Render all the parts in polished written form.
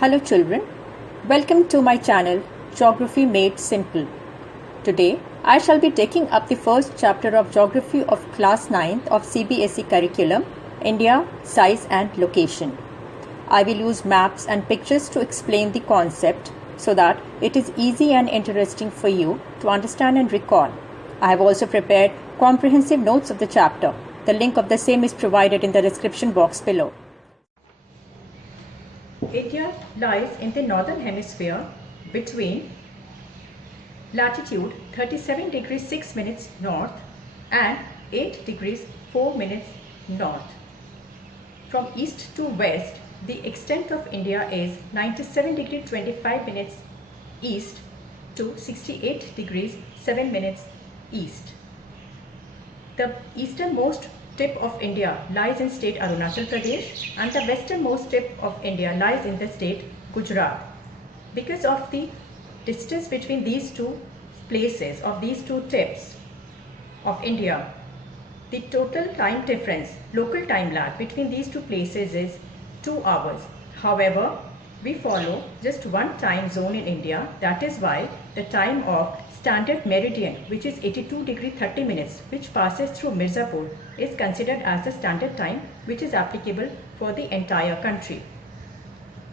Hello children, welcome to my channel Geography Made Simple. Today I shall be taking up the first chapter of Geography of class 9th of CBSE curriculum, India, Size and Location. I will use maps and pictures to explain the concept so that it is easy and interesting for you to understand and recall. I have also prepared comprehensive notes of the chapter. The link of the same is provided in the description box below. India lies in the northern hemisphere between latitude 37 degrees 6 minutes north and 8 degrees 4 minutes north. From east to west, the extent of India is 97 degrees 25 minutes east to 68 degrees 7 minutes east. The easternmost tip of India lies in state Arunachal Pradesh and the westernmost tip of India lies in the state Gujarat. Because of the distance between these two places, of these two tips of India, the total time difference, local time lag between these two places is 2 hours. However, we follow just one time zone in India. That is why the time of standard meridian, which is 82 degree 30 minutes, which passes through Mirzapur, is considered as the standard time which is applicable for the entire country.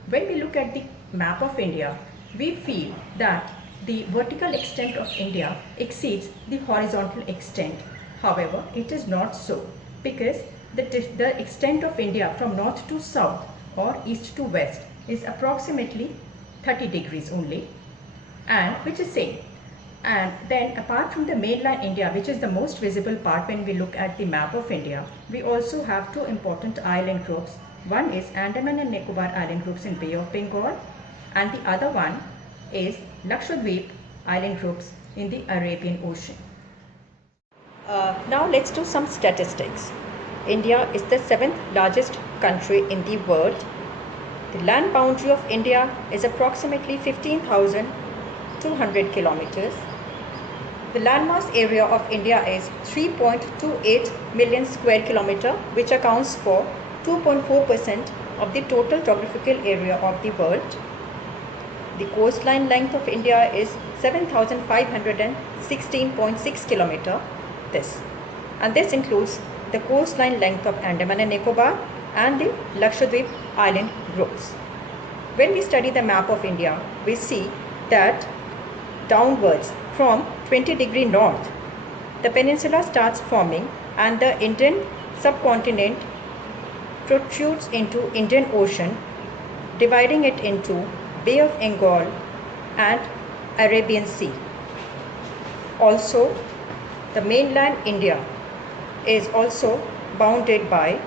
When we look at the map of India, we feel that the vertical extent of India exceeds the horizontal extent. However, it is not so, because the extent of India from north to south or east to west is approximately 30 degrees only, and which is same. And then apart from the mainland India, which is the most visible part when we look at the map of India, we also have two important island groups. One is Andaman and Nicobar island groups in Bay of Bengal, and the other one is Lakshadweep island groups in the Arabian Ocean. Now let's do some statistics. India is the 7th largest country in the world. The land boundary of India is approximately 15,200 kilometers. The landmass area of India is 3.28 million square kilometer, which accounts for 2.4% of the total geographical area of the world. The coastline length of India is 7,516.6 kilometer. This includes the coastline length of Andaman and Nicobar and the Lakshadweep island groups. When we study the map of India, we see that downwards from 20 degree north, the peninsula starts forming and the Indian subcontinent protrudes into Indian Ocean, dividing it into Bay of Bengal and Arabian Sea. Also, the mainland India is also bounded by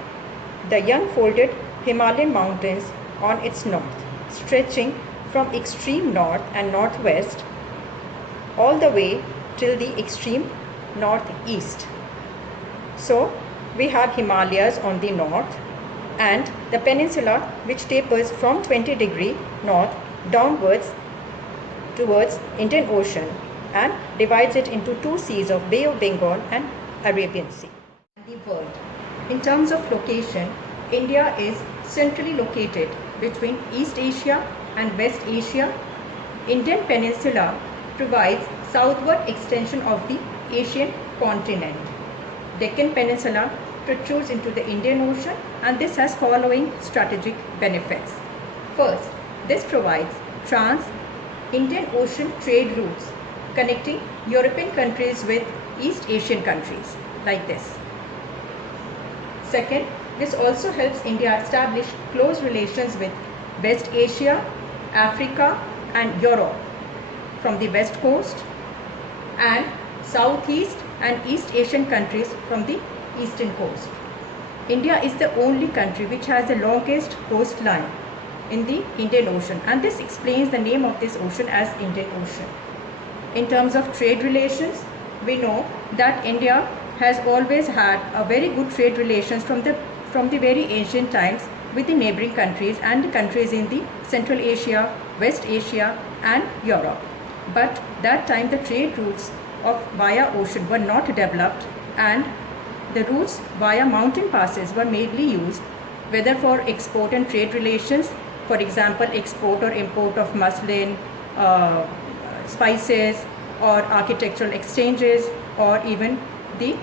the young folded Himalayan mountains on its north, stretching from extreme north and northwest all the way till the extreme northeast. So we have Himalayas on the north and the peninsula, which tapers from 20 degree north downwards towards Indian Ocean and divides it into two seas of Bay of Bengal and Arabian Sea. The world. In terms of location, India is centrally located between East Asia and West Asia. Indian Peninsula provides southward extension of the Asian continent. Deccan Peninsula protrudes into the Indian Ocean, and this has following strategic benefits. First, this provides trans-Indian Ocean trade routes connecting European countries with East Asian countries like this. Second, this also helps India establish close relations with West Asia, Africa and Europe from the west coast, and Southeast and East Asian countries from the eastern coast. India is the only country which has the longest coastline in the Indian Ocean, and this explains the name of this ocean as Indian Ocean. In terms of trade relations, we know that India has always had a very good trade relations from the very ancient times with the neighboring countries and the countries in the Central Asia, West Asia and Europe. But that time the trade routes of via ocean were not developed, and the routes via mountain passes were mainly used, whether for export and trade relations for example, export or import of muslin, spices, or architectural exchanges, or even the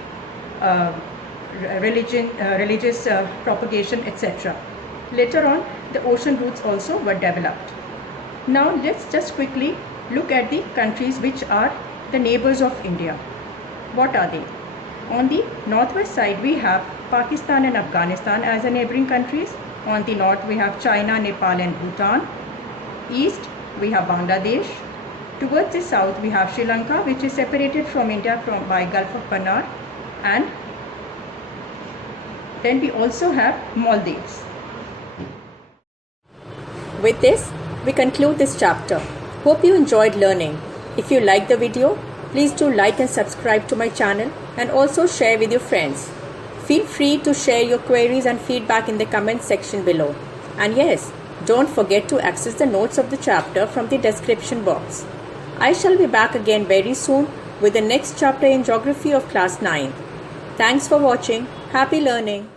religious propagation, etc. Later on, the ocean routes also were developed. Now let's just quickly look at the countries which are the neighbors of India. What are they? On the northwest side we have Pakistan and Afghanistan as the neighboring countries. On the north we have China, Nepal and Bhutan. East we have Bangladesh. Towards the south we have Sri Lanka, which is separated from India by Gulf of Pannar, and then we also have Maldives. With this, we conclude this chapter. Hope you enjoyed learning. If you liked the video, please do like and subscribe to my channel, and also share with your friends. Feel free to share your queries and feedback in the comment section below. And yes, don't forget to access the notes of the chapter from the description box. I shall be back again very soon with the next chapter in Geography of Class 9. Thanks for watching. Happy learning.